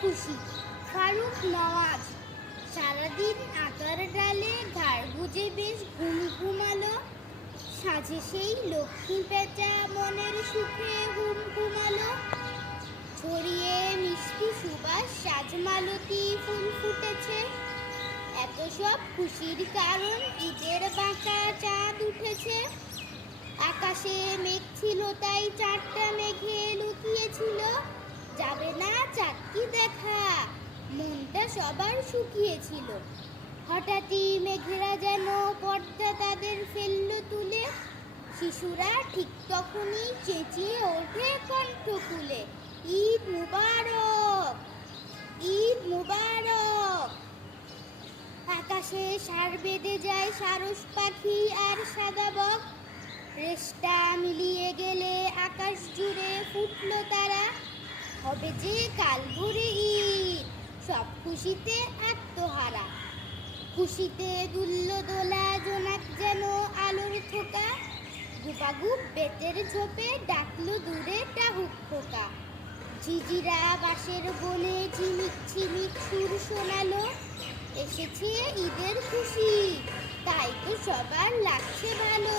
খুশি। ফারুক নওয়াজ। সারাদিন আকার ডালে ঘাড় গুজে বেশ ঘুমালো। সাজে সেই লক্ষ্মী পেঁচা মনের সুখে ঘুমালো। ছড়িয়ে মিষ্টি সুবাস সাজমালতি ফুল ফুটেছে। এত সব খুশির কারণ ঈদের বাঁকা চাঁদ উঠেছে। আকাশে মেঘ ছিল তাই চারটা মেঘে লুকিয়েছিল। যাবে না চাঁদকে দেখা, মনটা সবার শুকিয়েছিল। হঠাৎই মেঘেরা যেন পর্দা তাদের ফেলল তুলে। শিশুরা ঠিক তখনই চেঁচিয়ে ওঠে কণ্ঠ খুলে, ঈদ মুবারক, ঈদ মুবারক। আকাশে সার বেঁধে যায় সারস পাখি আর সাদা বক। রেশটা মিলিয়ে গেলে আকাশ জুড়ে ফুটলো তারা। হবে যে কাল ভোরে ঈদ, সব খুশিতে আত্মহারা। খুশিতে দুলল দোলা জোনাক যেন আলোর থোকা। গুপাগুপ বেতের ঝোপে ডাকলো দূরে টাহুক খোকা। ঝিঝিরা বাঁশের বনে ঝিমিক ঝিমিক সুর শোনালো। এসেছে ঈদের খুশি, তাই তো সবার লাগছে ভালো।